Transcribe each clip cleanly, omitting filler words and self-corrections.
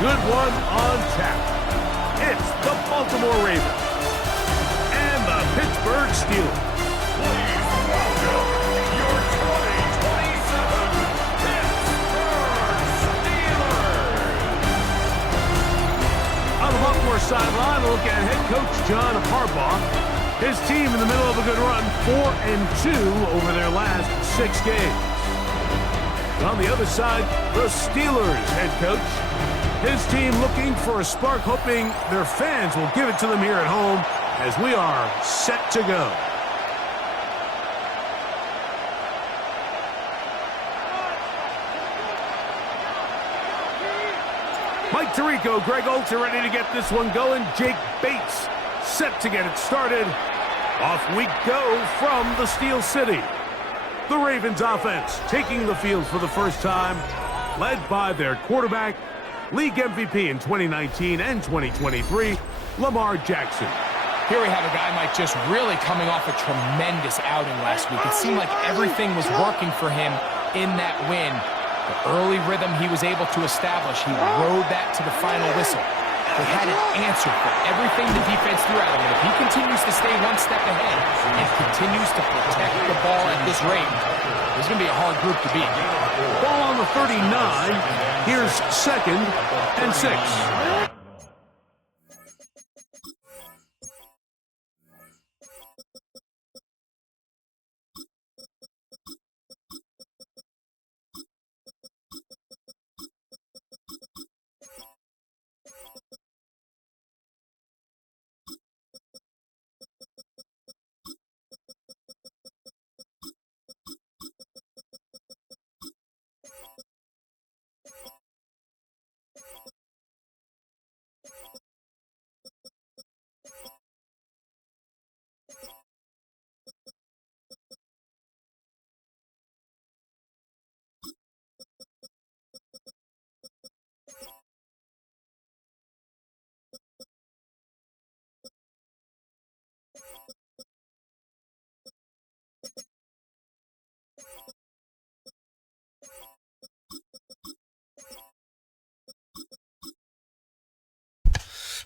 good one on tap. It's the Baltimore Ravens and the Pittsburgh Steelers. Please welcome your 2027 Pittsburgh Steelers. On the Baltimore sideline, a look at head coach John Harbaugh. His team in the middle of a good run, 4-2 over their last 6 games. On the other side, the Steelers head coach. His team looking for a spark, hoping their fans will give it to them here at home as we are set to go. Mike Tirico, Greg Oates are ready to get this one going. Jake Bates set to get it started. Off we go from the Steel City. The Ravens offense taking the field for the first time, led by their quarterback, league MVP in 2019 and 2023, Lamar Jackson. Here we have a guy, Mike, just really coming off a tremendous outing last week. It seemed like everything was working for him in that win. The early rhythm he was able to establish, he rode that to the final whistle. They had an answer for everything the defense threw at him. And if he continues to stay one step ahead and continues to protect the ball at this rate, there's going to be a hard group to beat. Ball on the 39. Here's 2nd and 6.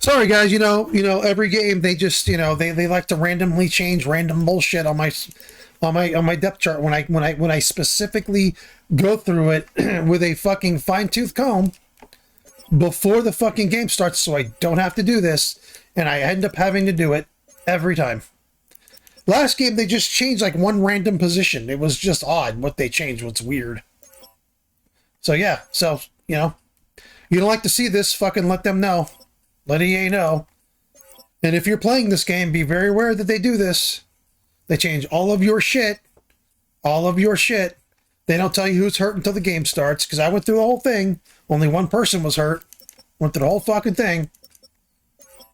Sorry guys, you know, every game they just, they like to randomly change random bullshit on my depth chart when I specifically go through it with a fucking fine-tooth comb before the fucking game starts, so I don't have to do this, and I end up having to do it every time. Last game they just changed like one random position. It was just odd what they changed. What's weird. So yeah, you don't like to see this, fucking let them know. Let EA know. And if you're playing this game, be very aware that they do this. They change all of your shit. All of your shit. They don't tell you who's hurt until the game starts, because I went through the whole thing. Only one person was hurt. Went through the whole fucking thing.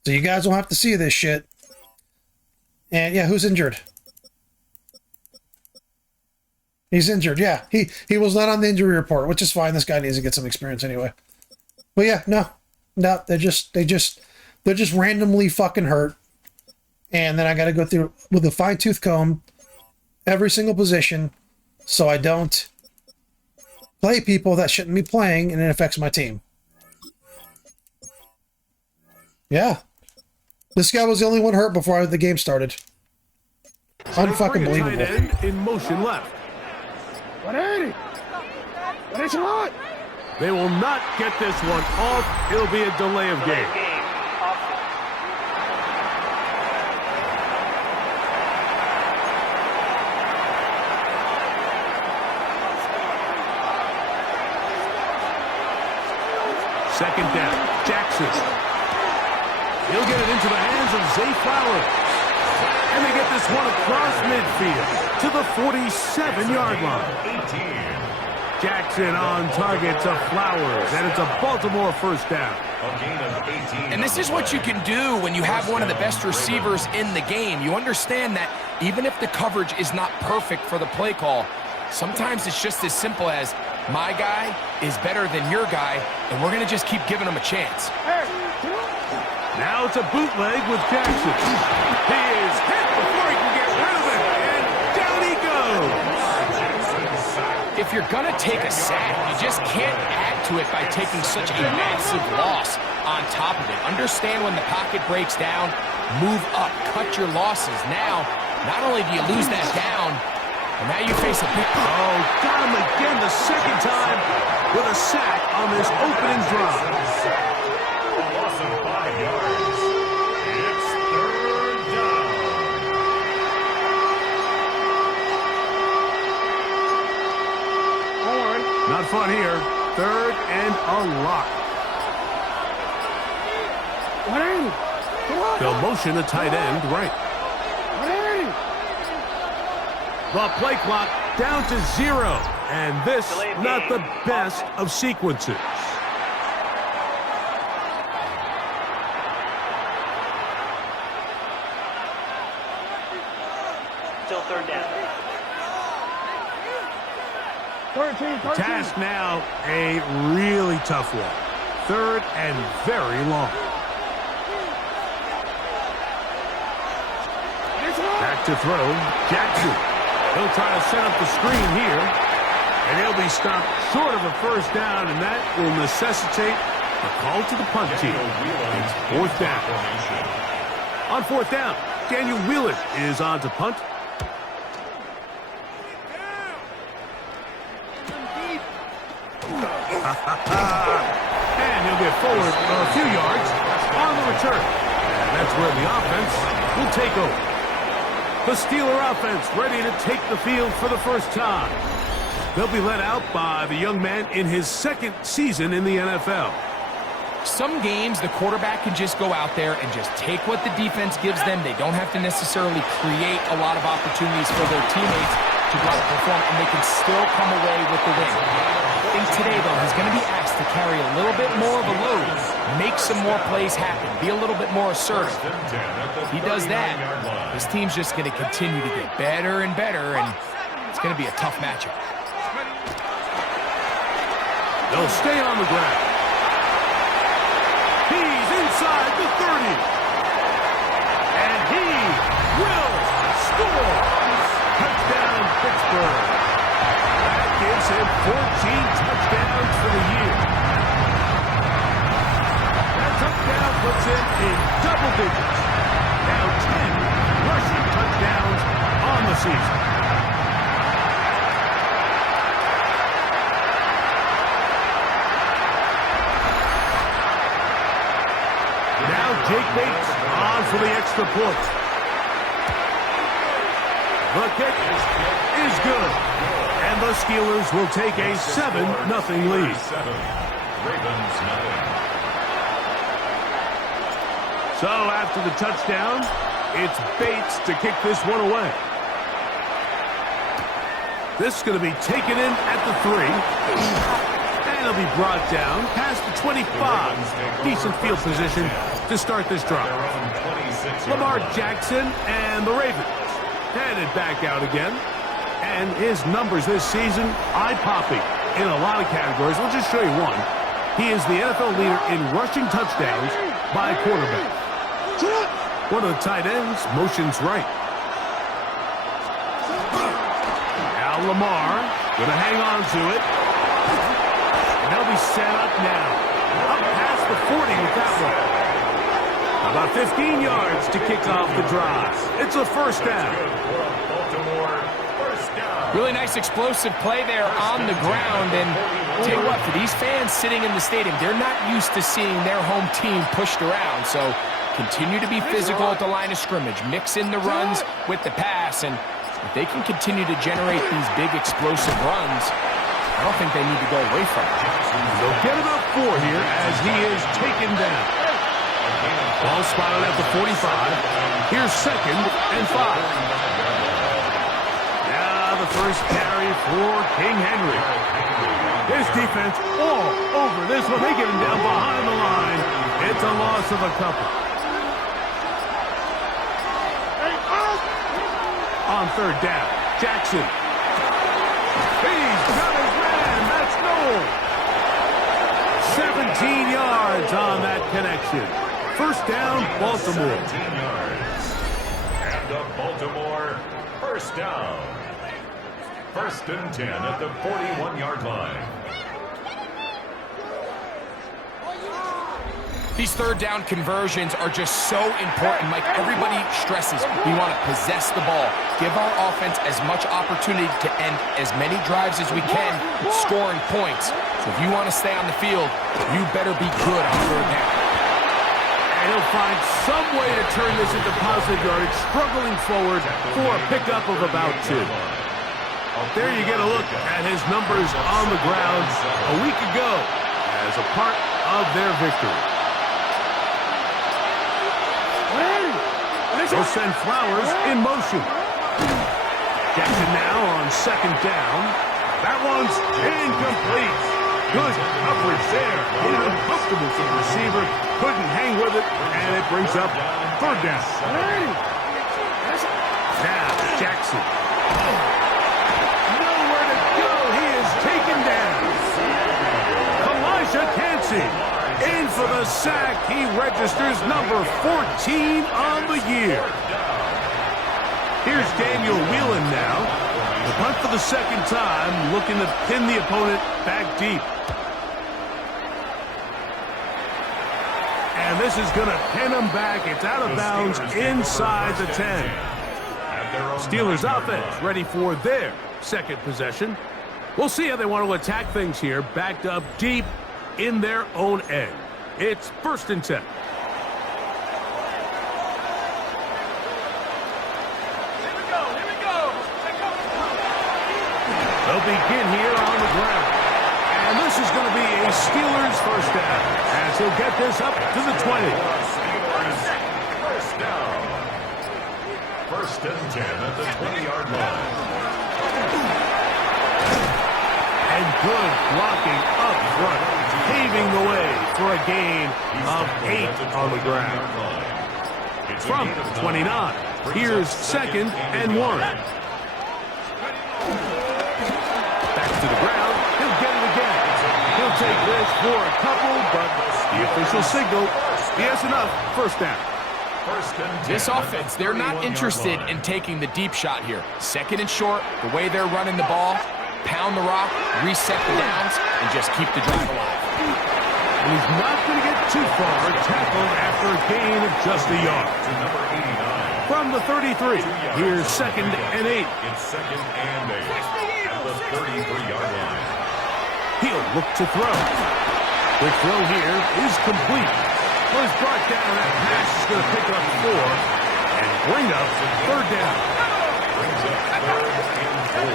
So you guys will have to see this shit. And yeah, who's injured? He's injured, yeah. He was not on the injury report, which is fine. This guy needs to get some experience anyway. But yeah, no, they're just randomly fucking hurt. And then I got to go through with a fine-tooth comb every single position so I don't play people that shouldn't be playing, and it affects my team. Yeah. This guy was the only one hurt before the game started. Unfucking believable. In motion left. 180. They will not get this one off. It'll be a delay of game. Second down, Jackson. He'll get it into the hands of Zay Flowers. And they get this one across midfield to the 47-yard line. Jackson on target to Flowers, and it's a Baltimore first down. And this is what you can do when you have one of the best receivers in the game. You understand that even if the coverage is not perfect for the play call, sometimes it's just as simple as, my guy is better than your guy, and we're going to just keep giving him a chance. Now it's a bootleg with Jackson. He is hit before he can get rid of it, and down he goes. If you're going to take a sack, you just can't add to it by taking such a massive loss on top of it. Understand when the pocket breaks down, move up, cut your losses. Now, not only do you lose that down, but now you face a big... Oh, got him again the second time with a sack on this opening drive. A loss of 5 yards. It's third down. Not fun here. Third and a lot. What ain't it? Come on. They'll motion a tight end right. What ain't it? The play clock down to 0. And this, not the best of sequences. Still third down. 13. Task now, a really tough one. Third and very long. Back to throw, Jackson. He'll try to set up the screen here. And he'll be stopped short of a first down, and that will necessitate a call to the punt team. It's fourth down. On fourth down, Daniel Wheeler is on to punt. And he'll get forward a few yards on the return. And that's where the offense will take over. The Steeler offense ready to take the field for the first time. They'll be led out by the young man in his second season in the NFL. Some games, the quarterback can just go out there and just take what the defense gives them. They don't have to necessarily create a lot of opportunities for their teammates to go out and perform, and they can still come away with the win. I think today, though, he's going to be asked to carry a little bit more of a load, make some more plays happen, be a little bit more assertive. If he does that, his team's just going to continue to get better and better, and it's going to be a tough matchup. They'll stay on the ground. He's inside the 30. And he will score. Touchdown, Pittsburgh. That gives him 14 touchdowns for the year. That touchdown puts him in double digits. Now 10 rushing touchdowns on the season. Jake Bates on for the extra point. The kick is good. And the Steelers will take a 7-0 lead. Ravens nothing. So after the touchdown, it's Bates to kick this one away. This is going to be taken in at the 3. And it'll be brought down past the 25. Decent field position to start this drive. Lamar Jackson and the Ravens headed back out again. And his numbers this season, eye-popping in a lot of categories. We'll just show you one. He is the NFL leader in rushing touchdowns by quarterback. One of the tight ends motions right. Now Lamar going to hang on to it. And they'll be set up now. Up past the 40 with that one. About 15 yards to kick off the drive. It's a first down. Really nice explosive play there on the ground. And I'll tell you what, for these fans sitting in the stadium, they're not used to seeing their home team pushed around. So continue to be physical at the line of scrimmage. Mix in the runs with the pass. And if they can continue to generate these big explosive runs, I don't think they need to go away from it. They'll get about 4 here as he is taken down. Ball spotted at the 45. Here's 2nd and 5. Now the first carry for King Henry. His defense all over this one. They get him down behind the line. It's a loss of a couple. On 3rd down, Jackson. He's got his man. That's Noel. 17 yards on that connection. First down, Baltimore. 17 yards. And the Baltimore first down. First and 10 at the 41-yard line. These third down conversions are just so important. Like everybody stresses, we want to possess the ball, give our offense as much opportunity to end as many drives as we can, scoring points. So if you want to stay on the field, you better be good on third down. And he'll find some way to turn this into positive yardage, struggling forward for a pickup of about 2. There you get a look at his numbers on the ground a week ago as a part of their victory. They'll send Flowers in motion. Jackson now on second down. That one's incomplete. Good coverage there. Uncomfortable for the receiver. Couldn't hang with it, and it brings up third down. Now Jackson. Nowhere to go. He is taken down. Elijah Cansey. In for the sack. He registers number 14 on the year. Here's Daniel Whelan now. The punt for the second time, looking to pin the opponent back deep. And this is going to pin him back. It's out of bounds inside the 10. Steelers offense ready for their second possession. We'll see how they want to attack things here, backed up deep in their own end. It's first and 10. They'll begin here on the ground. And this is going to be a Steelers first down as he'll get this up to the 20. First down. First and 10 at the 20-yard line. And good blocking up front, paving the way for a gain of 8 on the ground. From 29, here's second and 1. Back to the ground, he'll get it again. He'll take this for a couple, but the official signal, he has enough. First down. This offense, they're not interested in taking the deep shot here. Second and short, the way they're running the ball, pound the rock, reset the downs, and just keep the drive alive. And he's not going to get too far, tackled after a gain of just a yard. From the 33, here's second and 8. It's second and 8 at the 33-yard line. He'll look to throw. The throw here is complete. Was brought down. That pass is going to pick up 4 and bring up third down. Brings up third and 4.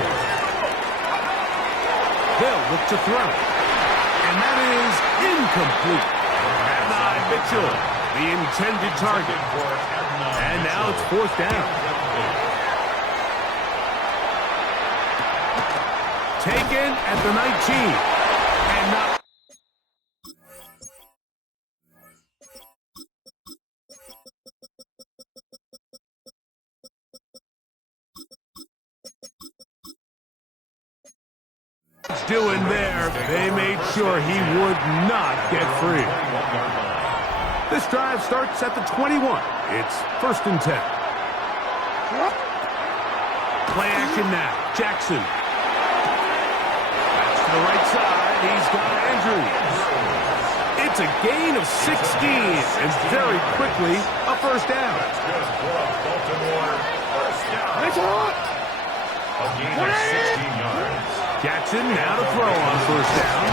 They'll look to throw. And that is incomplete. Adonai Mitchell, the intended target. And now it's fourth down. Taken at the 19. And not. Doing there, they made sure he would not get free. This drive starts at the 21. It's first and 10. Play action now. Jackson. That's to the right side. He's got Andrews. It's a gain of 16, and very quickly, a first down. Good for Baltimore. First down. A gain of 16 yards. Jackson now to throw on first down.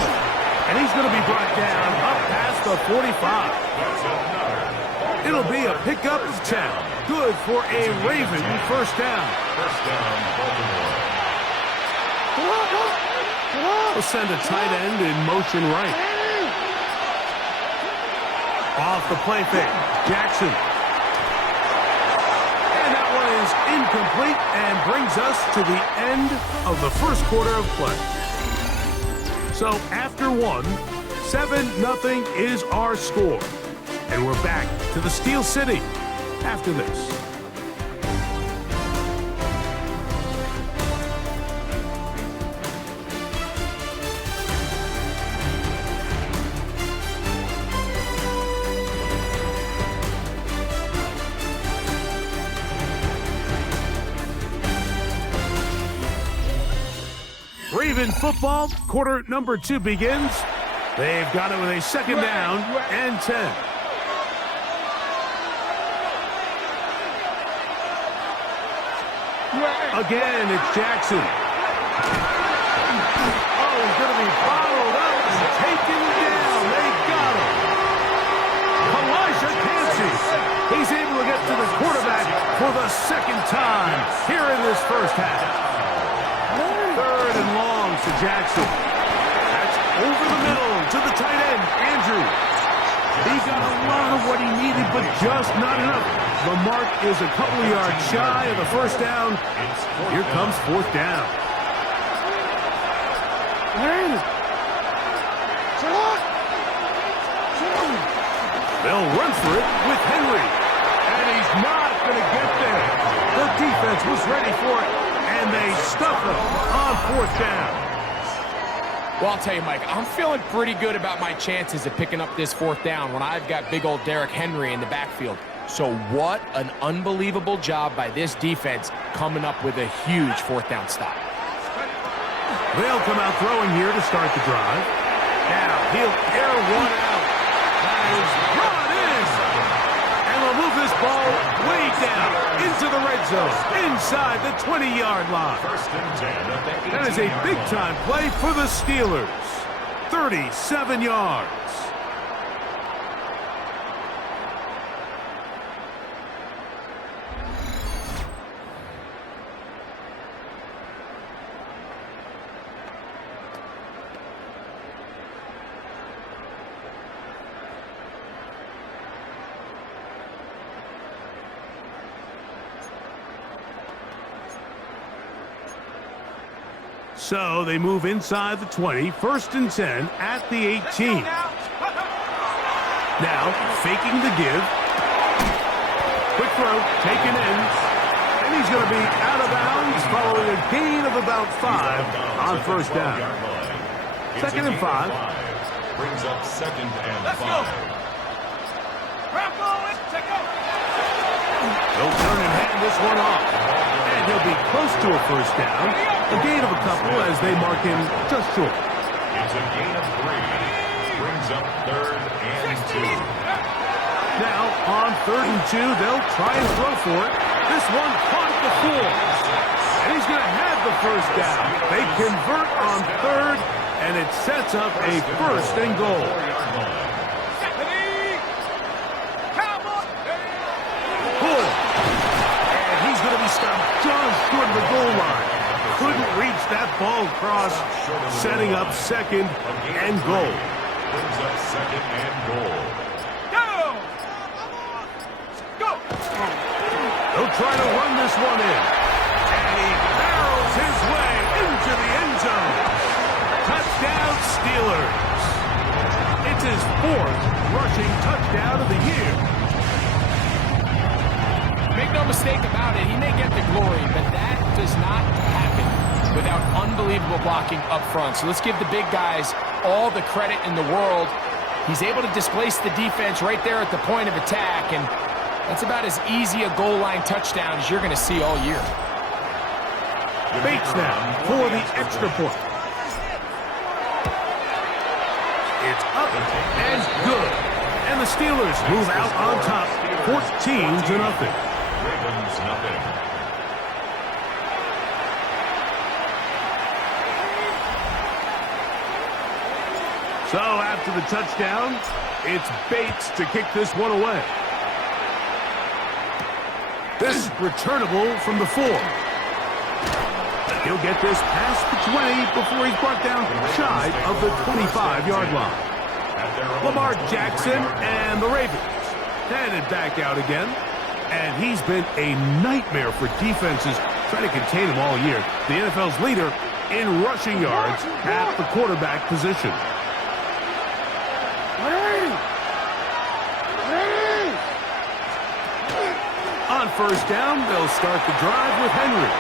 And he's going to be brought down up past the 45. It'll be a pickup of 10. Good for a Raven first down. First down, Baltimore. We'll send a tight end in motion right. Off the play fake. Jackson. And that one is incomplete and brings us to the end of the first quarter of play. So after 1, 7-0 is our score. And we're back to the Steel City after this. Steve, in football, quarter number 2 begins. They've got it with a second down and 10. Again, it's Jackson. Oh, he's going to be followed up and taken down. They got him. Elijah Cansey. He's able to get to the quarterback for the second time here in this first half. 3rd and long to Jackson. That's over the middle to the tight end, Andrew. He got a lot of what he needed, but just not enough. The mark is a couple of yards shy of the first down. Here comes 4th down. They'll run for it with Henry. And he's not going to get there. The defense was ready for it, and they stuff him on 4th down. Well, I'll tell you, Mike, I'm feeling pretty good about my chances of picking up this 4th down when I've got big old Derrick Henry in the backfield. So what an unbelievable job by this defense coming up with a huge 4th down stop. They'll come out throwing here to start the drive. Now he'll air one out. That is brought in. And they'll move this ball way down into the red zone, inside the 20-yard line. That is a big-time play for the Steelers. 37 yards. So they move inside the 20, 1st and 10 at the 18. Now faking the give. Quick throw, taken in. And he's going to be out of bounds following a gain of about 5 on 1st down. 2nd and 5. Brings up 2nd and 5. They'll turn and hand this one off. And he'll be close to a 1st down. A gain of a couple as they mark him just short. It's a gain of 3. Brings up 3rd and 2. Now, on 3rd and 2, they'll try and throw for it. This one caught the floor. And he's going to have the 1st down. They convert on 3rd, and it sets up a 1st and goal. Good. And he's going to be stopped just short of the goal line. Couldn't reach that ball across, setting up 2nd and goal. Brings up 2nd and goal. They'll try to run this one in. And he barrels his way into the end zone. Touchdown, Steelers. It's his 4th rushing touchdown of the year. Make no mistake about it, he may get the glory, but that does not happen without unbelievable blocking up front. So let's give the big guys all the credit in the world. He's able to displace the defense right there at the point of attack, and that's about as easy a goal line touchdown as you're going to see all year. Bates now for the extra point. It's up and good. And the Steelers move out on top, 14-0. Ravens nothing. So after the touchdown, it's Bates to kick this one away. This returnable from the 4. He'll get this past the 20 before he's brought down shy of the 25-yard line. Lamar Jackson and the Ravens headed back out again. And he's been a nightmare for defenses trying to contain him all year. The NFL's leader in rushing yards at the quarterback position. On 1st down, they'll start the drive with Henry.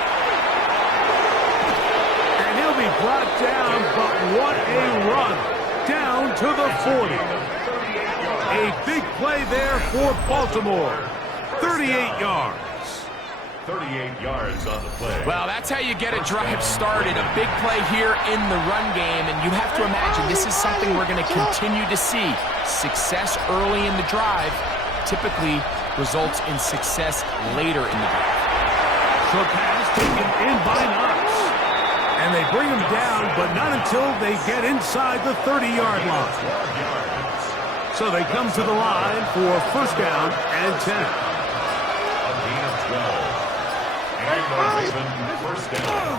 And he'll be brought down, but what a run. Down to the 40. A big play there for Baltimore. 38 yards. 38 yards on the play. Well, that's how you get a drive started. A big play here in the run game, and you have to imagine this is something we're going to continue to see. Success early in the drive typically results in success later in the drive. Short pass taken in by Knox. And they bring him down, but not until they get inside the 30-yard line. So they come to the line for first down and 10. A gain of 12. And the Ravens first down.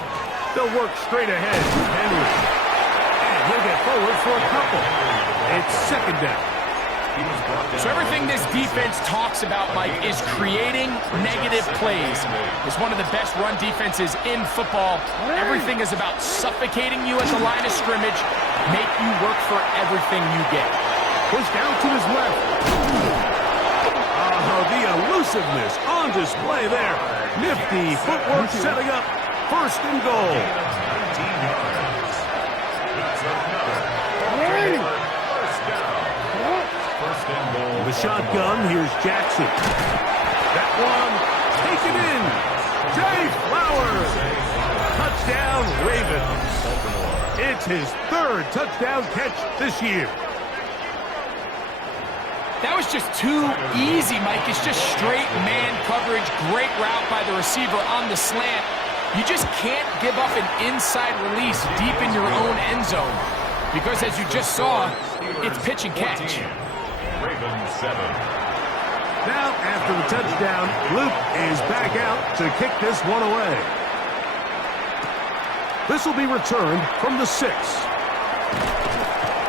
They'll work straight ahead. Henry. And he'll get forward for a couple. It's second down. So everything this defense talks about, Mike, is creating negative plays. It's one of the best run defenses in football. Everything is about suffocating you at the line of scrimmage, make you work for everything you get. Pushed down to his left. Oh, the elusiveness on display there. Nifty footwork setting up first and goal. 19 yards. It's another first down. First and goal. The shotgun, here's Jackson. That one taken in. Jay Flowers. Touchdown, Ravens. It's his third touchdown catch this year. That was just too easy, Mike. It's just straight man coverage. Great route by the receiver on the slant. You just can't give up an inside release deep in your own end zone. Because as you just saw, it's pitch and catch. Ravens 7. Now, after the touchdown, Luke is back out to kick this one away. This will be returned from the 6.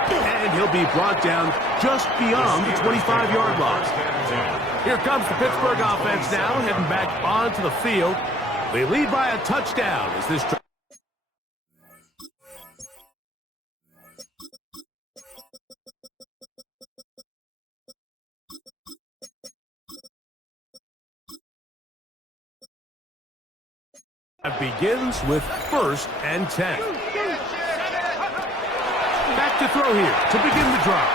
And he'll be brought down just beyond the 25-yard line. Here comes the Pittsburgh offense now, heading back onto the field. They lead by a touchdown as this begins with first and 10. Back to throw here to begin the drive.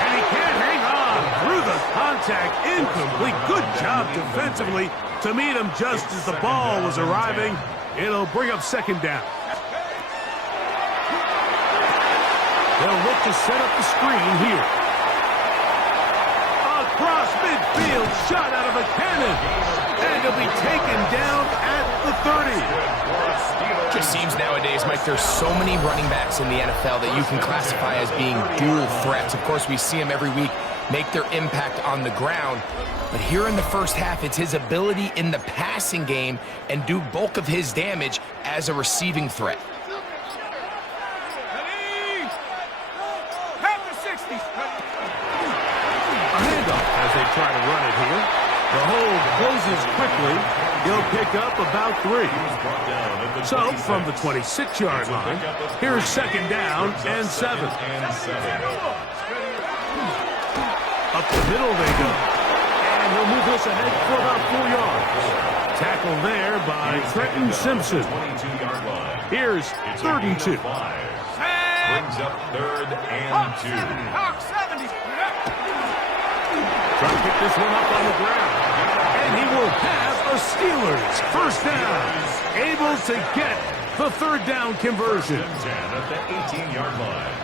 And he can't hang on through the contact. Incomplete. Good job defensively to meet him just as the ball was arriving. It'll bring up second down. They'll look to set up the screen here. Across midfield, shot out of a cannon. And he'll be taken down at the 30. Just seems nowadays, Mike, there's so many running backs in the NFL that you can classify as being dual threats. Of course, we see them every week make their impact on the ground. But here in the first half, it's his ability in the passing game and do bulk of his damage as a receiving threat. A handoff as they try to run it here. The hold closes quickly. He'll pick up about 3. So, from the 26-yard line, here's second down and 7. Up the middle they go. And he'll move this ahead for about 4 yards. Tackle there by Trenton Simpson. Here's 32. Brings up third and 2. Trying to pick this one up on the ground. And he will have a Steelers first down. Able to get the third down conversion. 10 at the 18-yard line.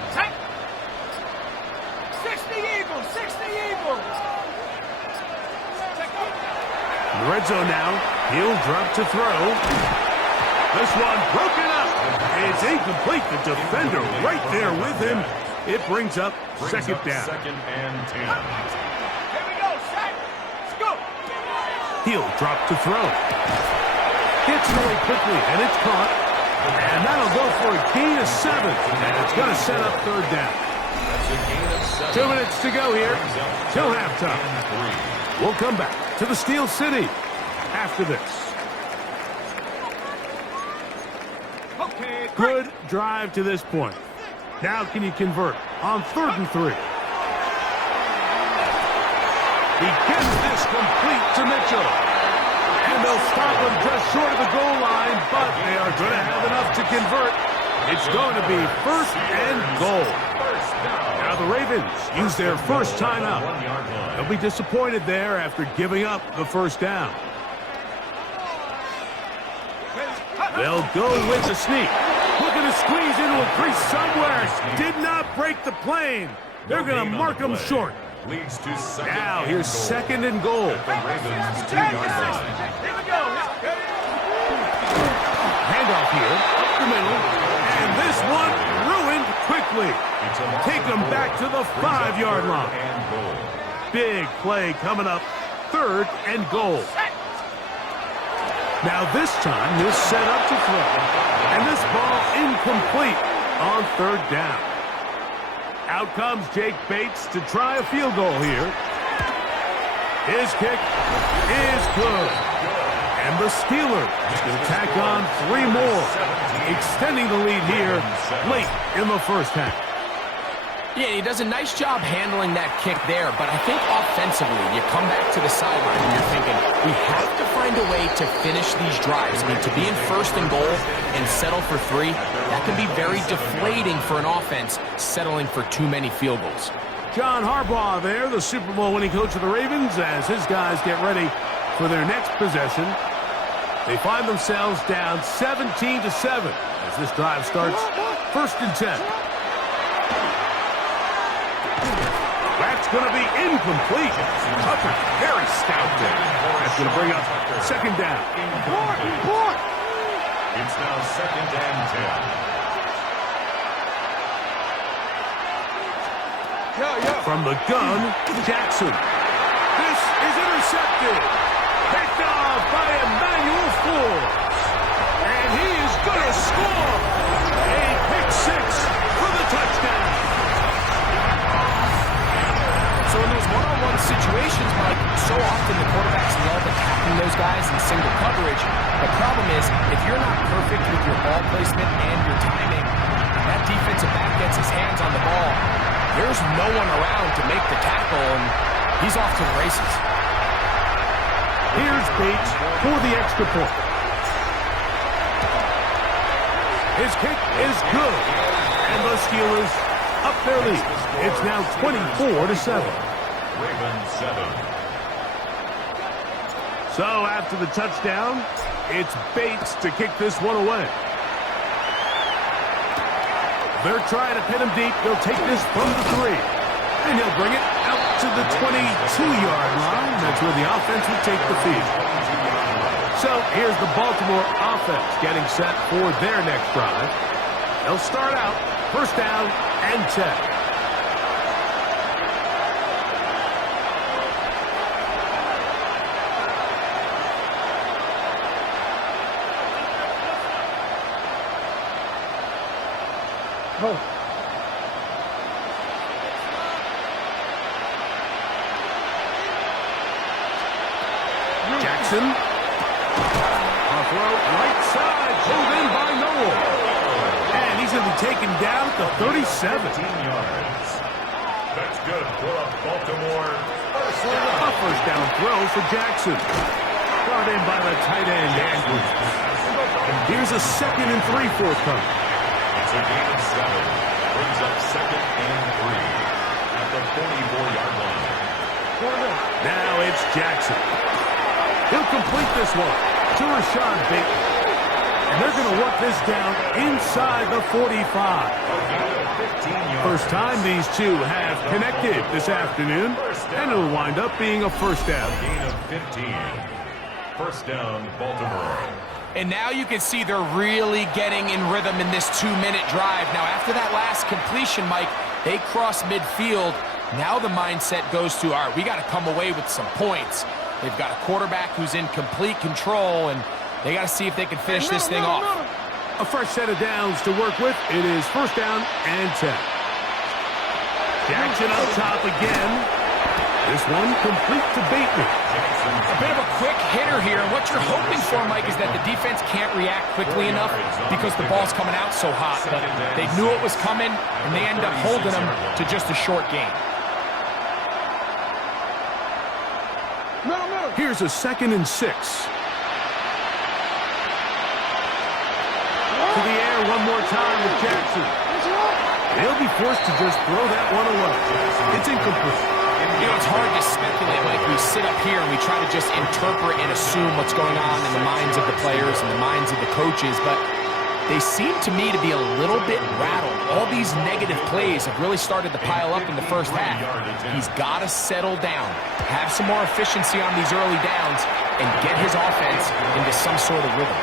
60 Eagles, 60 Eagles. In the red zone now. He'll drop to throw. This one broken up. It's incomplete. The defender right there with him. It brings up second down. Second and 10. He'll drop to throw. Hits really quickly, and it's caught. And that'll go for a gain of 7. And it's going to set up third down. 2 minutes to go here till halftime. We'll come back to the Steel City after this. Good drive to this point. Now can you convert on 3rd and 3? He gets this complete to Mitchell. And they'll stop him just short of the goal line, but they are going to have enough to convert. It's going to be first and goal. Now the Ravens use their first timeout. They'll be disappointed there after giving up the first down. They'll go with the sneak. Looking to squeeze into a crease somewhere. Did not break the plane. They're going to mark them short. Leads to second. Now here's second and goal. The Ravens 2-yard line. Here we go. Handoff here, up the middle, and this one ruined quickly. Take them back to the 5-yard line. And goal. Big play coming up, third and goal. Now this time he'll set up to throw, and this ball incomplete on third down. Out comes Jake Bates to try a field goal here. His kick is good. And the Steelers going to tack on 3 more, extending the lead here late in the first half. Yeah, he does a nice job handling that kick there, but I think offensively, you come back to the sideline and you're thinking, we have to find a way to finish these drives. I mean, to be in first and goal and settle for 3, that can be very deflating for an offense settling for too many field goals. John Harbaugh there, the Super Bowl winning coach of the Ravens, as his guys get ready for their next possession. They find themselves down 17-7 as this drive starts. First and 10. That's going to be incomplete. Tucker, very stout there. That's going to bring up second down. It's now second and 10. From the gun, Jackson. This is intercepted. Picked off by Emmanuel Forbes. And he is going to score. A pick 6 for the touchdown. So in those one-on-one situations, Mike, so often the quarterbacks love attacking those guys in single coverage. The problem is, if you're not perfect with your ball placement and your timing, and that defensive back gets his hands on the ball, there's no one around to make the tackle, and he's off to the races. Here's Bates for the extra point. His kick is good, and the Steelers up their lead. It's now 24-7. Ravens 7. So after the touchdown, it's Bates to kick this one away. They're trying to pin him deep. They'll take this from the 3. And he'll bring it out to the 22-yard line. That's where the offense will take the field. So here's the Baltimore offense getting set for their next drive. They'll start out first down and 10. Jackson. A throw right side. Pulled in by Noel. And he's going to be taken down at the 37. 15 yards. That's good for a Baltimore A first down throw for Jackson. Brought in by the tight end, Andrews. Here's a 2nd and 3 forthcoming. It's a gain of 7. Brings up 2nd and 3 at the 44-yard line. Now it's Jackson. He'll complete this one to Rashad Bateman. And they're going to work this down inside the 45. First time these two have connected this afternoon, and it'll wind up being a first down. Gain of 15. First down, Baltimore. And now you can see they're really getting in rhythm in this 2-minute drive. Now, after that last completion, Mike, they cross midfield. Now the mindset goes to, all right, we got to come away with some points. They've got a quarterback who's in complete control, and they got to see if they can finish this thing off. A fresh set of downs to work with. It is first down and 10. Jackson up top again. This one complete to Bateman. A bit of a quick hitter here. What you're hoping for, Mike, is that the defense can't react quickly enough because the ball's coming out so hot. But they knew it was coming, and they end up holding them to just a short gain. Here's a 2nd and 6. To the air one more time with Jackson. They'll be forced to just throw that one away. It's incomplete. You know, it's hard to speculate, like we sit up here and we try to just interpret and assume what's going on in the minds of the players and the minds of the coaches, but they seem to me to be a little bit rattled. All these negative plays have really started to pile up in the first half. He's got to settle down, have some more efficiency on these early downs, and get his offense into some sort of rhythm.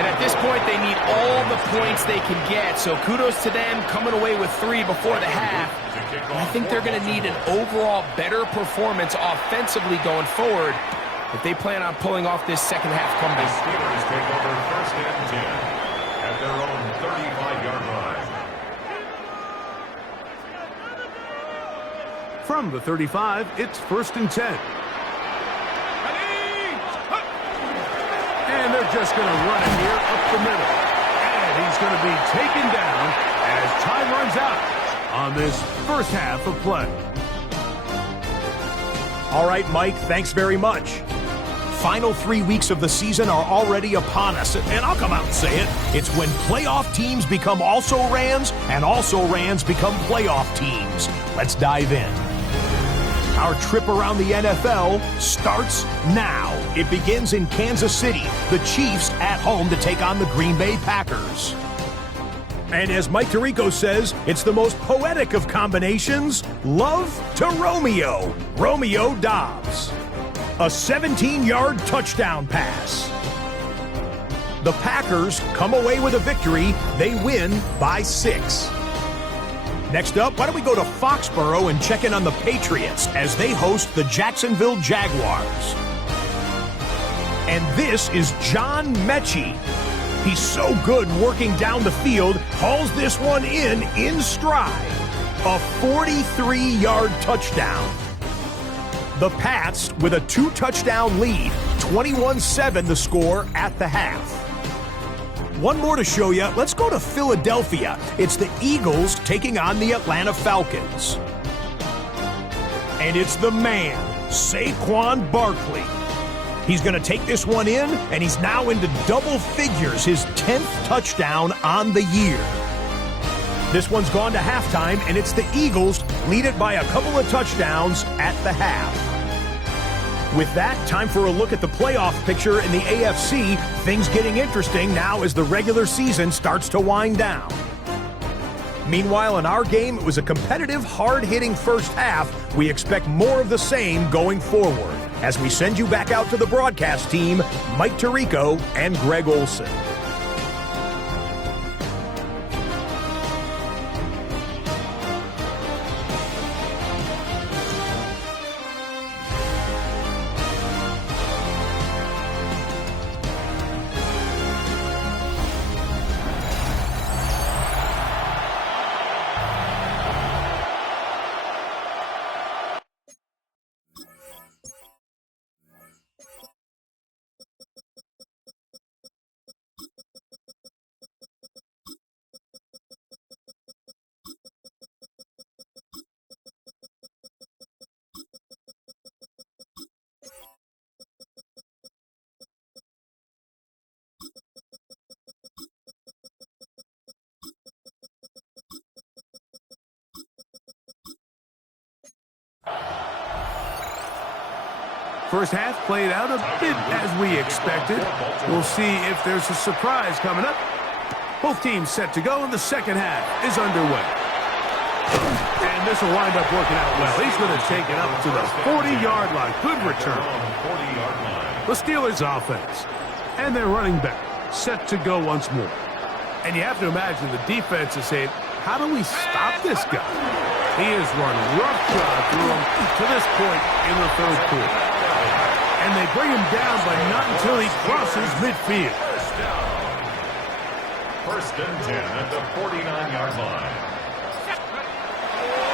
And at this point, they need all the points they can get, so kudos to them coming away with 3 before the half. And I think they're going to need an overall better performance offensively going forward if they plan on pulling off this second half comeback. The Steelers take over 1st and 10 at their own 35-yard line. From the 35, it's 1st and 10. And they're just going to run it here up the middle. And he's going to be taken down as time runs out on this first half of play. All right, Mike, thanks very much. Final 3 weeks of the season are already upon us, and I'll come out and say it. It's when playoff teams become also-rans, and also-rans become playoff teams. Let's dive in. Our trip around the NFL starts now. It begins in Kansas City. The Chiefs at home to take on the Green Bay Packers. And as Mike Tirico says, it's the most poetic of combinations. Love to Romeo. Romeo Dobbs. A 17-yard touchdown pass. The Packers come away with a victory. They win by 6. Next up, why don't we go to Foxborough and check in on the Patriots as they host the Jacksonville Jaguars. And this is John Mechie. He's so good working down the field, hauls this one in stride. A 43-yard touchdown. The Pats with a 2-touchdown lead, 21-7 the score at the half. One more to show you. Let's go to Philadelphia. It's the Eagles taking on the Atlanta Falcons. And it's the man, Saquon Barkley. He's going to take this one in, and he's now into double figures, his 10th touchdown on the year. This one's gone to halftime, and it's the Eagles lead it by a couple of touchdowns at the half. With that, time for a look at the playoff picture in the AFC. Things getting interesting now as the regular season starts to wind down. Meanwhile, in our game, it was a competitive, hard-hitting first half. We expect more of the same going forward. As we send you back out to the broadcast team, Mike Tirico and Greg Olson. First half played out a bit as we expected. We'll see if there's a surprise coming up. Both teams set to go, and the second half is underway. And this will wind up working out well. He's going to take it up to the 40-yard line. Good return. The Steelers' offense and their running back set to go once more. And you have to imagine the defense is saying, how do we stop this guy? He has run roughshod through him to this point in the third quarter. And they bring him down, but not until he crosses midfield. First and 10 at the 49-yard line.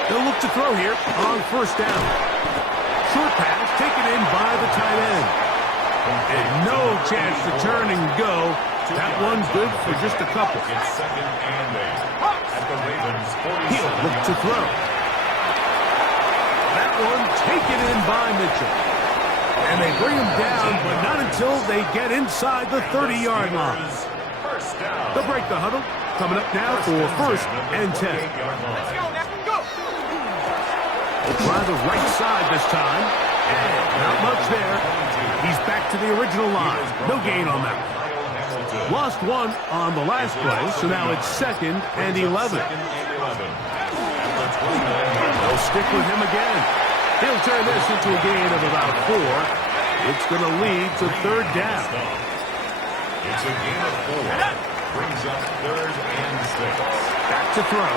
They'll look to throw here on first down. Short pass taken in by the tight end. And no chance to turn and go. That one's good for just a couple. It's second and 8 at the Ravens' 47. He'll look to throw. That one taken in by Mitchell. And they bring him down, but not until they get inside the 30-yard line. They'll break the huddle. Coming up now for first and 10. We'll try the right side this time. And not much there. He's back to the original line. No gain on that. Lost one on the last play, so now it's 2nd and 11. They'll stick with him again. He'll turn this into a gain of about 4. It's going to lead to 3rd down. It's a gain of 4. Brings up 3rd and 6. Back to throw.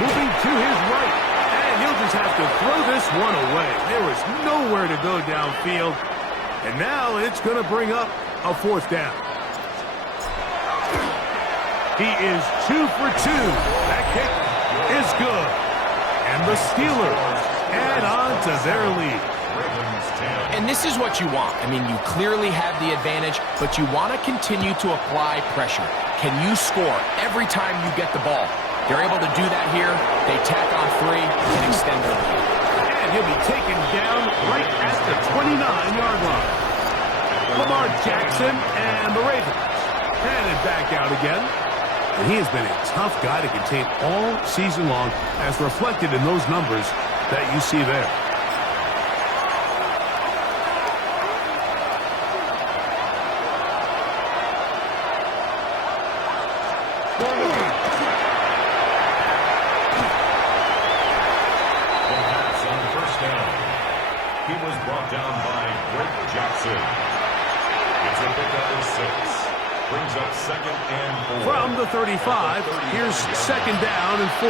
Moving to his right. And he'll just have to throw this one away. There is nowhere to go downfield. And now it's going to bring up a 4th down. He is 2 for 2. That kick is good. And the Steelers add on to their lead. And this is what you want. I mean, you clearly have the advantage, but you want to continue to apply pressure. Can you score every time you get the ball? They're able to do that here. They tack on 3 and extend their lead. And he'll be taken down right at the 29-yard line. Lamar Jackson and the Ravens headed back out again. And he has been a tough guy to contain all season long, as reflected in those numbers that you see there. The pass on 1st down. He was brought down by Drake Jackson. It's a pickup of 6. Brings up 2nd and 4. From the 35, here's 2nd down and 4.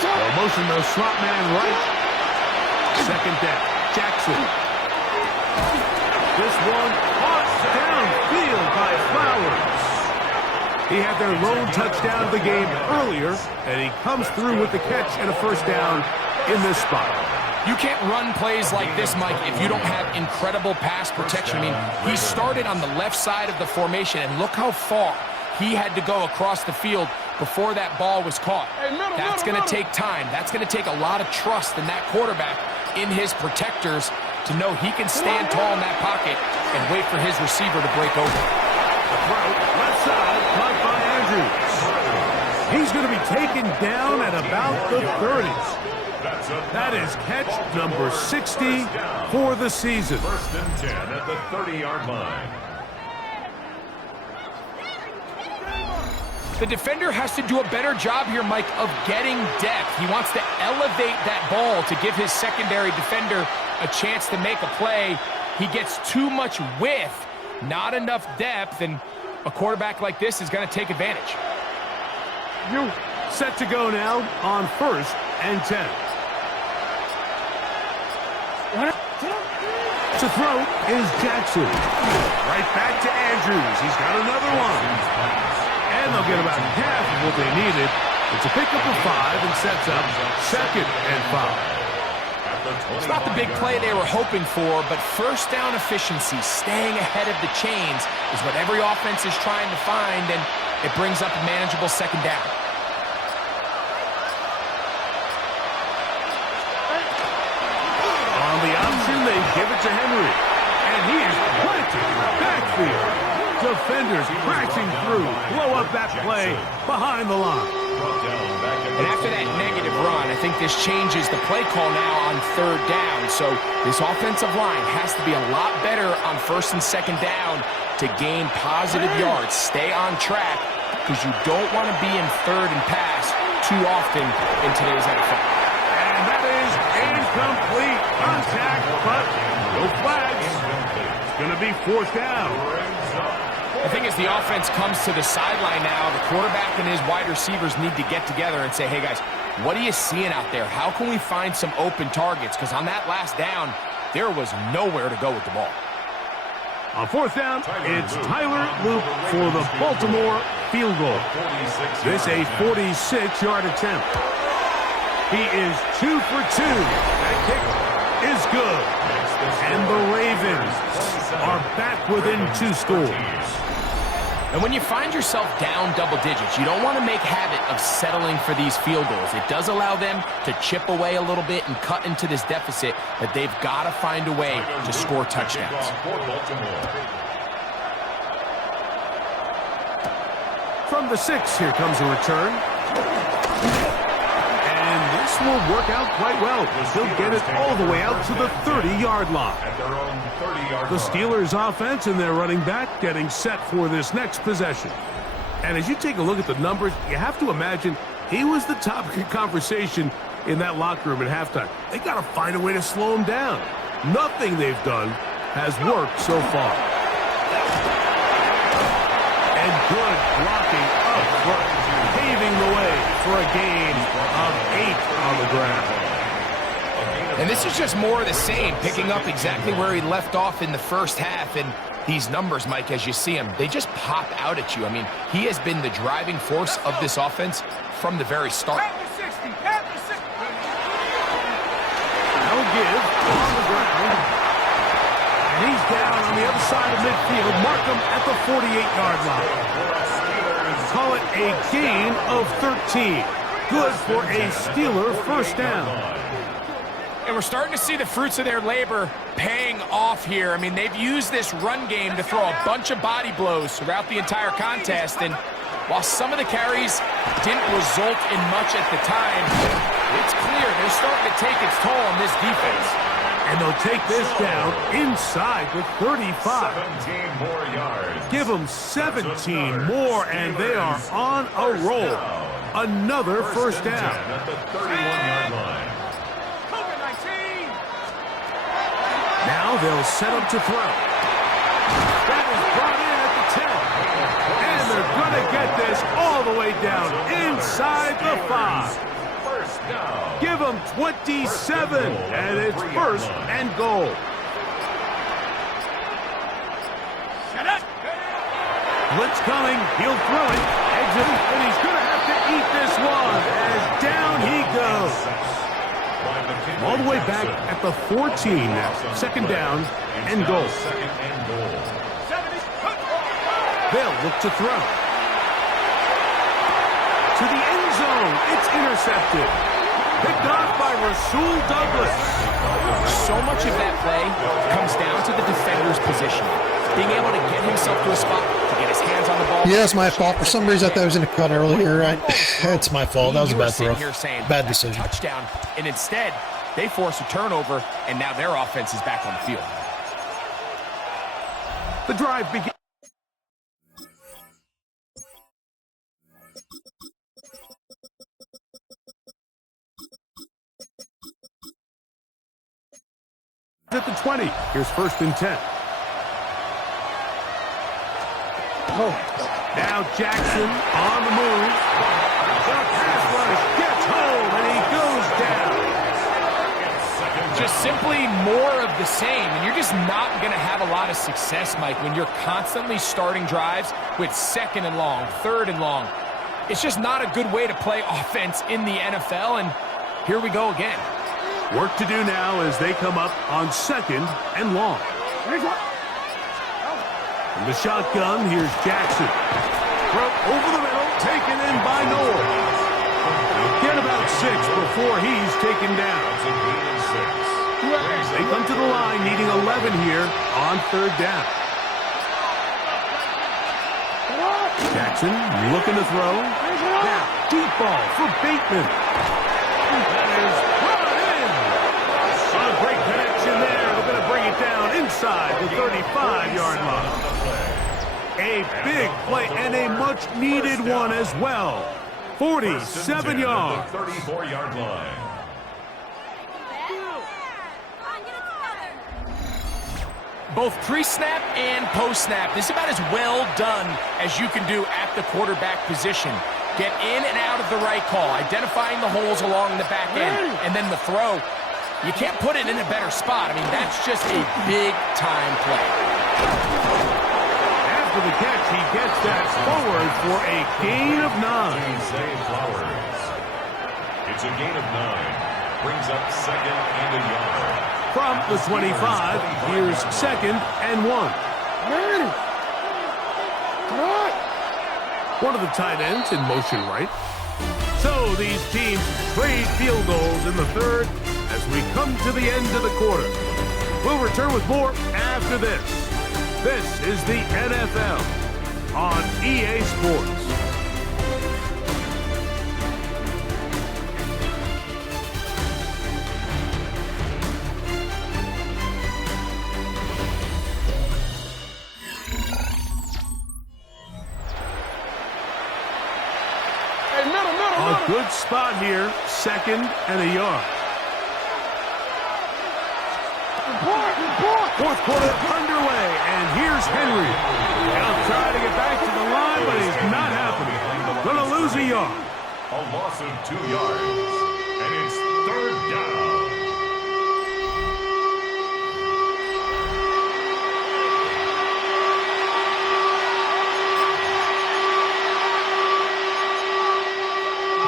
They'll motion the slot man right. 2nd down. Jackson. This one caught downfield by Flowers. He had their lone touchdown of the game earlier, and he comes through with the catch and a 1st down in this spot. You can't run plays like this, Mike, if you don't have incredible pass protection. I mean, he started on the left side of the formation, and look how far he had to go across the field before that ball was caught. That's going to take time. That's going to take a lot of trust in that quarterback, in his protectors, to know he can stand tall in that pocket and wait for his receiver to break over. Left side, caught by Andrews. He's going to be taken down at about the 30s. That is catch number 60 for the season. 1st and 10 at the 30-yard line. The defender has to do a better job here, Mike, of getting depth. He wants to elevate that ball to give his secondary defender a chance to make a play. He gets too much width, not enough depth, and a quarterback like this is going to take advantage. Set to go now on 1st and 10. To throw is Jackson. Right back to Andrews. He's got another one. And they'll get about half of what they needed. It's a pickup of 5 and sets up 2nd and 5. It's not the big play they were hoping for, but 1st down efficiency, staying ahead of the chains, is what every offense is trying to find, and it brings up a manageable 2nd down. On the option, they give it to Henry. And he is planted in the backfield. Defenders crashing through. Blow up that play behind the line. And after that negative run, I think this changes the play call now on 3rd down. So this offensive line has to be a lot better on 1st and 2nd down to gain positive yards. Stay on track, because you don't want to be in 3rd and pass too often in today's NFL. And that is incomplete. Contact, but no flags. It's going to be 4th down. I think as the offense comes to the sideline now, the quarterback and his wide receivers need to get together and say, hey, guys, what are you seeing out there? How can we find some open targets? Because on that last down, there was nowhere to go with the ball. On 4th down, it's Tyler Luke for the Baltimore field goal. This a 46-yard attempt. He is 2 for 2. That kick is good. And the Ravens are back within 2 scores. And when you find yourself down double digits, you don't want to make habit of settling for these field goals. It does allow them to chip away a little bit and cut into this deficit, but they've got to find a way to score touchdowns. From the 6, here comes a return. will work out quite well. He'll get it all the way out to the 30-yard line. At their own 30-yard The line. Steelers offense and their running back getting set for this next possession. And as you take a look at the numbers, you have to imagine he was the topic of conversation in that locker room at halftime. They got to find a way to slow him down. Nothing they've done has worked so far. And good blocking up front, paving the way for a gain of 8 on the ground. And this is just more of the same, picking up exactly where he left off in the first half. And these numbers, Mike, as you see them, they just pop out at you. I mean, he has been the driving force of this offense from the very start. Pat the 60, pat the 60. No give on the ground. And he's down on the other side of midfield. Mark him at the 48-yard line. Call it a gain of 13. Good for a Steeler first down. And we're starting to see the fruits of their labor paying off here. I mean, they've used this run game to throw a bunch of body blows throughout the entire contest. And while some of the carries didn't result in much at the time, it's clear they're starting to take its toll on this defense. And they'll take this down inside the 35. 17 more yards. Give them 17 more, and they are on a roll. Another first down. At the 31-yard line. COVID-19. Now they'll set up to throw. That is brought in at the 10. And they're going to get this all the way down inside the 5. First down. Give them 27, and it's first and goal. Shut up. Blitz coming, he'll throw it, exit, and he's going to have to eat this one as down he goes. All the way back at the 14 now. Second down and goal. Second and goal. 70. They'll look to throw. To the end zone, it's intercepted. Picked off by Rasul Douglas. So much of that play comes down to the defender's position. Being able to get himself to a spot to get his hands on the ball. Yeah, it's my fault. For some reason, I thought I was in a cut earlier. It's my fault. That was a bad throw. Bad decision. Touchdown, and instead, they force a turnover, and now their offense is back on the field. The drive begins. At the 20. Here's first and 10. Now Jackson on the move. The pass rush gets home, and he goes down. Just simply more of the same, and you're just not going to have a lot of success, Mike, when you're constantly starting drives with second and long, third and long. It's just not a good way to play offense in the NFL, and here we go again. Work to do now as they come up on second and long. From the shotgun, here's Jackson. Throw over the middle, taken in by Noel. Get about 6 before he's taken down. They come to the line needing 11 here on third down. Jackson looking to throw. Now, deep ball for Bateman. That is brought in. A great connection there. They're going to bring it down inside the 35-yard line. A big play and a much-needed one as well. 47 yards. 34-yard line. Both pre-snap and post-snap, this is about as well done as you can do at the quarterback position. Get in and out of the right call, identifying the holes along the back end, and then the throw. You can't put it in a better spot. I mean, that's just a big-time play. After the catch, he gets that forward for a gain of 9. It's a gain of 9. Brings up second and a yard. From the 25, here's second and 1. One of the tight ends in motion right. So these teams trade field goals in the third as we come to the end of the quarter. We'll return with more after this. This is the NFL on EA Sports. Good spot here, 2nd and a yard. Fourth quarter underway, and here's Henry. He'll try to get back to the line, but it's not happening. Going to lose a yard. A loss of 2 yards, and it's 3rd down.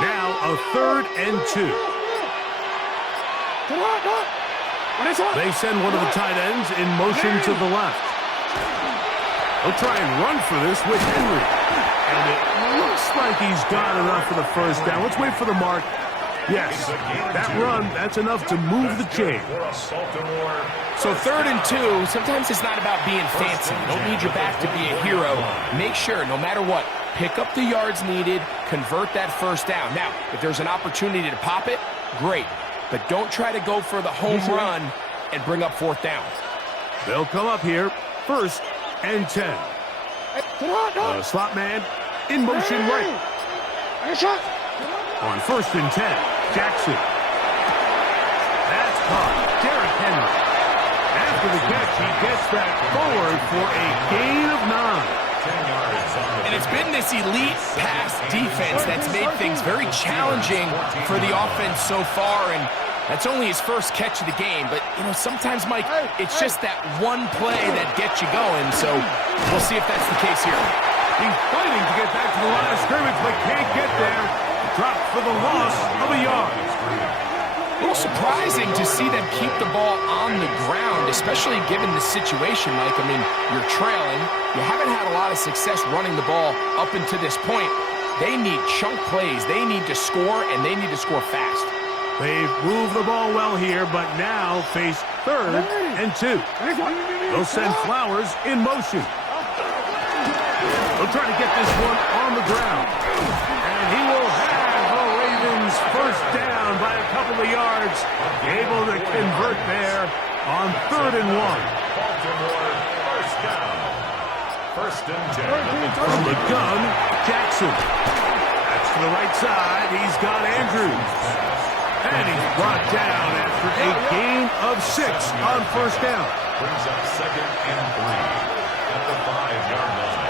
Now a 3rd and 2. They send one of the tight ends in motion to the left. They'll try and run for this with Henry. And it looks like he's got enough for the first down. Let's wait for the mark. Yes, that run, that's enough to move the chain. So 3rd and 2, sometimes it's not about being fancy. You don't need your back to be a hero. Make sure, no matter what, pick up the yards needed, convert that first down. Now, if there's an opportunity to pop it, great. But don't try to go for the home run and bring up 4th down. They'll come up here, 1st and 10. Slot man in motion right. On 1st and 10, Jackson. That's caught. Derrick Henry. After the catch, he gets that forward for a gain of 9. And it's been this elite pass defense that's made things very challenging for the offense so far, and that's only his first catch of the game. But, you know, sometimes, Mike, it's just that one play that gets you going, so we'll see if that's the case here. He's fighting to get back to the line of scrimmage, but can't get there. Dropped for the loss of a yard. A little surprising to see them keep the ball on the ground, especially given the situation, Mike. I mean, you're trailing. You haven't had a lot of success running the ball up until this point. They need chunk plays. They need to score, and they need to score fast. They've moved the ball well here, but now face 3rd and 2. They'll send Flowers in motion. They'll try to get this one on the ground. And he will have the Ravens first down by a couple of yards. Able to convert there on 3rd and 1. Baltimore, first down. 1st and 10. From the gun, Jackson. That's to the right side. He's got Andrews. And he's brought down after a gain of 6 on 1st down. Brings up 2nd and 3 at the 5-yard line.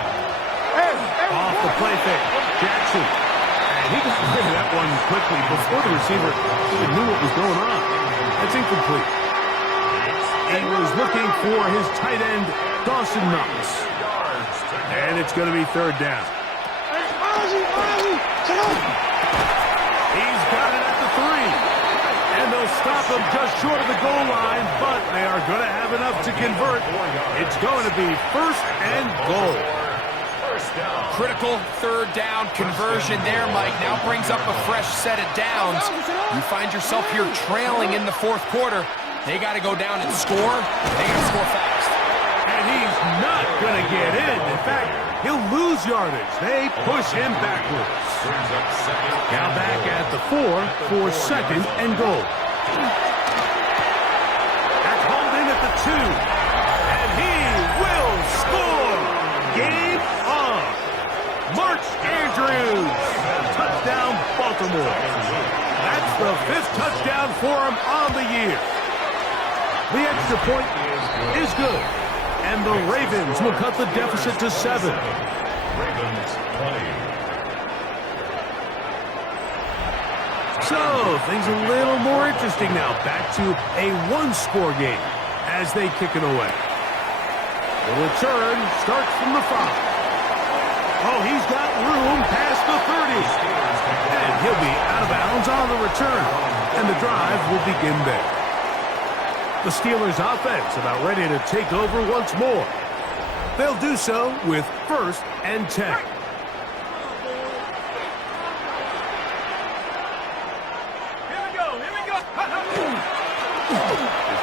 Off the play fake, Jackson. And he got rid of that one quickly before the receiver even knew what was going on. That's incomplete. He was looking for his tight end, Dawson Knox. And it's going to be 3rd down. He's got it at the 3. And they'll stop him just short of the goal line, but they are going to have enough to convert. It's going to be 1st and goal. Critical 3rd down conversion there, Mike. Now brings up a fresh set of downs. You find yourself here trailing in the 4th quarter. They got to go down and score. They got to score fast. And he's not going to get in. In fact, he'll lose yardage. They push him backwards. Now back at the 4 for 2nd and goal. That's hauled in at the 2. And he will score. Game on. Mark Andrews. Touchdown, Baltimore. That's the 5th touchdown for him on the year. The extra point is good. And the Ravens will cut the deficit to 7. Ravens 20. So, things a little more interesting now. Back to a one-score game as they kick it away. The return starts from the 5. Oh, he's got room past the 30. And he'll be out of bounds on the return. And the drive will begin there. The Steelers' offense about ready to take over once more. They'll do so with 1st and 10.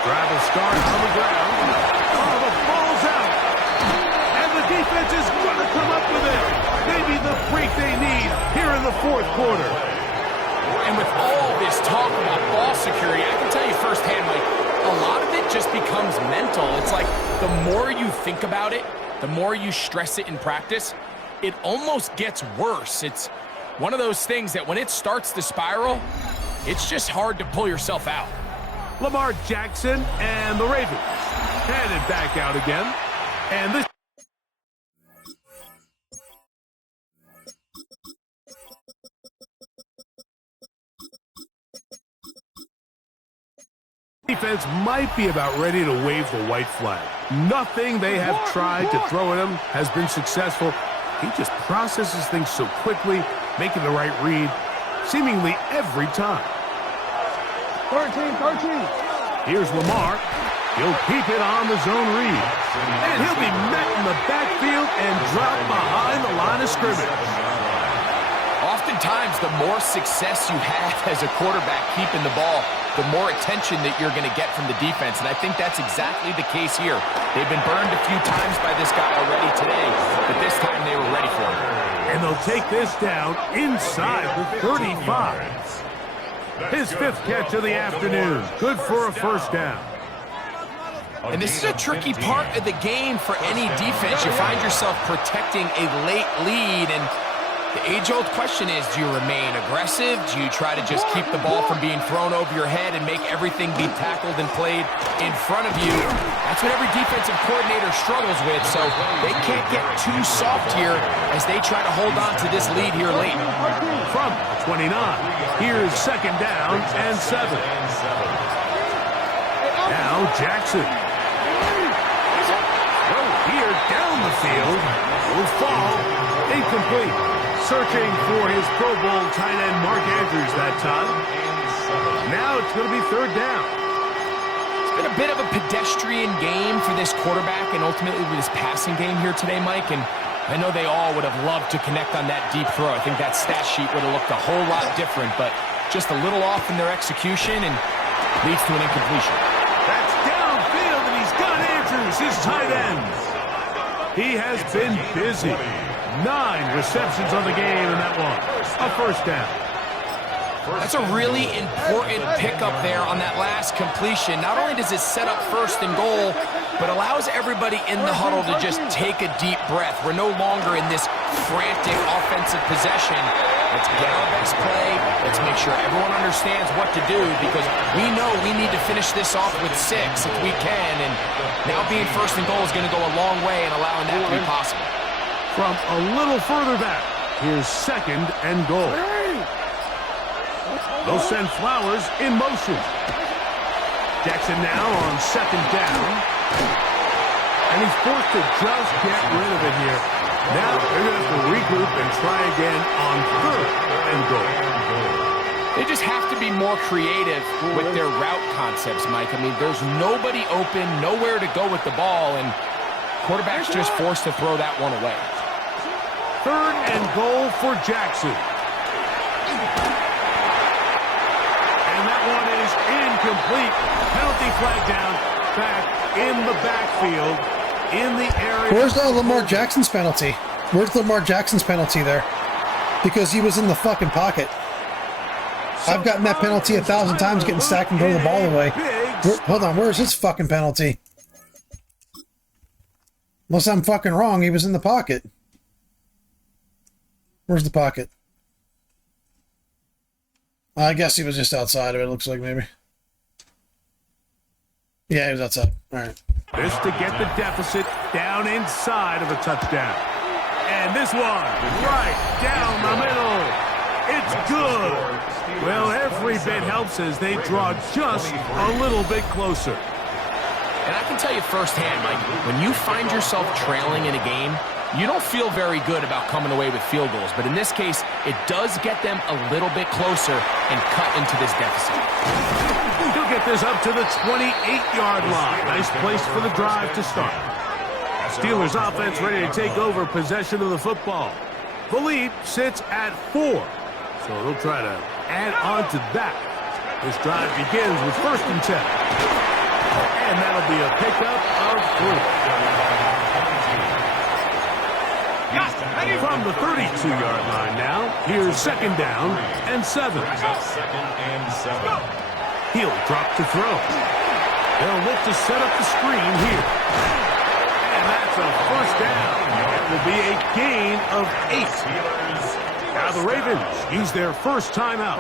Drive will start on the ground. Oh, the ball's out. And the defense is going to come up with it. Maybe the break they need here in the 4th quarter. And with all this talk about ball security, I can tell you firsthand, like, a lot of it just becomes mental. It's like the more you think about it, the more you stress it in practice, it almost gets worse. It's one of those things that when it starts to spiral, it's just hard to pull yourself out. Lamar Jackson and the Ravens headed back out again. And this defense might be about ready to wave the white flag. Nothing they have tried to throw at him has been successful. He just processes things so quickly, making the right read, seemingly every time. 13. Here's Lamar. He'll keep it on the zone read. And he'll be met in the backfield and dropped behind the line of scrimmage. Oftentimes, the more success you have as a quarterback keeping the ball, the more attention that you're going to get from the defense. And I think that's exactly the case here. They've been burned a few times by this guy already today, but this time they were ready for him. And they'll take this down inside the 35. His fifth catch of the afternoon. Good for a first down. And this is a tricky part of the game for any defense. You find yourself protecting a late lead, and the age-old question is, do you remain aggressive? Do you try to just keep the ball from being thrown over your head and make everything be tackled and played in front of you? That's what every defensive coordinator struggles with, so they can't get too soft here as they try to hold on to this lead here late. From 29, here's second down and 7. Now Jackson. Throw here down the field. Will fall. Incomplete. Searching for his Pro Bowl tight end Mark Andrews that time. Now it's going to be third down. It's been a bit of a pedestrian game for this quarterback and ultimately with his passing game here today, Mike. And I know they all would have loved to connect on that deep throw. I think that stat sheet would have looked a whole lot different, but just a little off in their execution and leads to an incompletion. That's downfield, and he's got Andrews, his tight end. He has been busy. 9 receptions on the game, and that one, a first down. That's a really important pickup there on that last completion. Not only does it set up first and goal, but allows everybody in the huddle to just take a deep breath. We're no longer in this frantic offensive possession. Let's get our best play. Let's make sure everyone understands what to do, because we know we need to finish this off with 6 if we can, and now being first and goal is going to go a long way in allowing that to be possible. From a little further back, here's second and goal. They'll send Flowers in motion. Jackson now on second down. And he's forced to just get rid of it here. Now they're going to have to regroup and try again on third and goal. They just have to be more creative with their route concepts, Mike. I mean, there's nobody open, nowhere to go with the ball, and quarterback's just forced to throw that one away. Third and goal for Jackson. And that one is incomplete. Penalty flag down, back in the backfield, in the area. Where's the Lamar Jackson's penalty? Where's Lamar Jackson's penalty there? Because he was in the fucking pocket. I've gotten that penalty 1,000 times, getting sacked and throwing the ball away. Hold on, where's his fucking penalty? Unless I'm fucking wrong, he was in the pocket. Where's the pocket? I guess he was just outside of it, looks like, maybe. Yeah, he was outside. All right. This to get the deficit down inside of a touchdown. And this one, right down the middle. It's good. Well, every bit helps as they draw just a little bit closer. And I can tell you firsthand, Mike, when you find yourself trailing in a game, you don't feel very good about coming away with field goals. But in this case, it does get them a little bit closer and cut into this deficit. He'll get this up to the 28-yard line. Nice place for the drive to start. Steelers offense ready to take over possession of the football. The lead sits at 4. So they'll try to add on to that. This drive begins with 1st and 10. And that'll be a pickup of 3. From the 32-yard line now, here's second down and 7. He'll drop to throw. They'll look to set up the screen here. And that's a first down. It will be a gain of 8. Now the Ravens use their first timeout.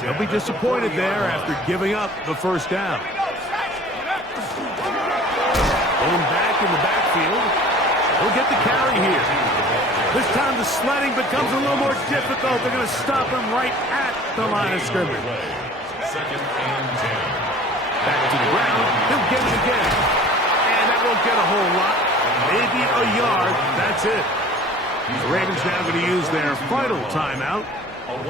They'll be disappointed there after giving up the first down. Going back in the backfield. He'll get the carry here. This time the sledding becomes a little more difficult. They're going to stop him right at the line of scrimmage. Second and 10. Back to the ground. He'll get it again. And that won't get a whole lot. Maybe a yard. That's it. The Ravens now going to use their final timeout.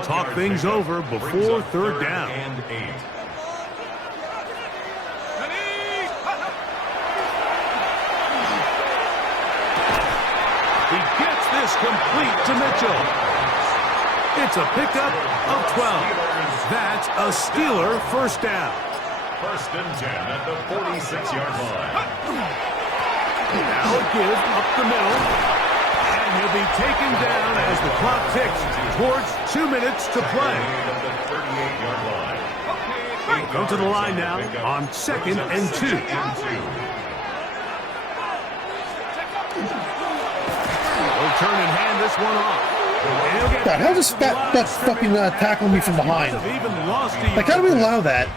Talk things over before third down. And 8. He gets this complete to Mitchell. It's a pickup of 12. That's a Steeler first down. First and 10 at the 46-yard line. Now a give up the middle. And he'll be taken down as the clock ticks towards 2 minutes to play. At the 38-yard line. Come to the line now on 2nd and 2. He'll turn and hand this one off. God, how does that fucking tackle me from behind? Like, how do we allow that?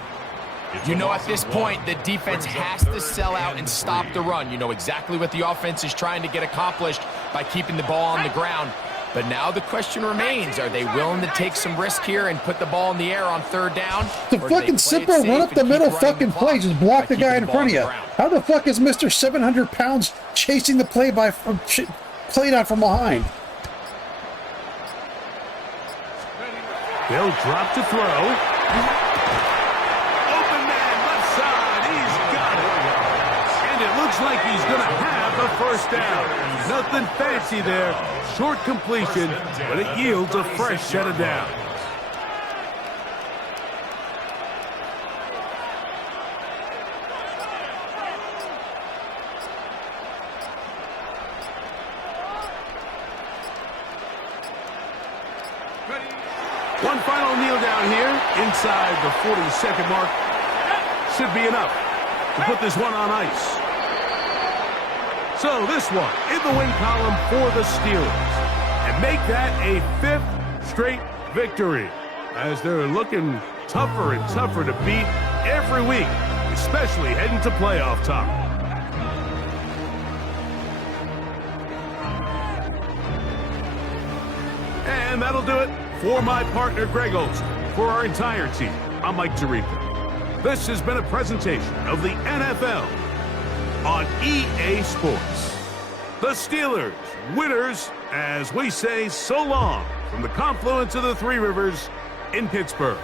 You know, at this point, the defense has to sell out and stop the run. You know exactly what the offense is trying to get accomplished by keeping the ball on the ground. But now the question remains, are they willing to take some risk here and put the ball in the air on third down? The fucking simple run up the middle fucking play, just block the guy in front of you. How the fuck is Mr. 700 pounds chasing the play out from behind? They'll drop to throw. Open man, left side. He's got it. And it looks like he's going to have the first down. Nothing fancy there. Short completion, but it yields a fresh set of downs. One final kneel down here inside the 40-second mark. Should be enough to put this one on ice. So this one in the win column for the Steelers. And make that a 5th straight victory as they're looking tougher and tougher to beat every week, especially heading to playoff time. And that'll do it for my partner, Greg Olson. For our entire team, I'm Mike Tirico. This has been a presentation of the NFL on EA Sports. The Steelers, winners, as we say so long from the confluence of the Three Rivers in Pittsburgh.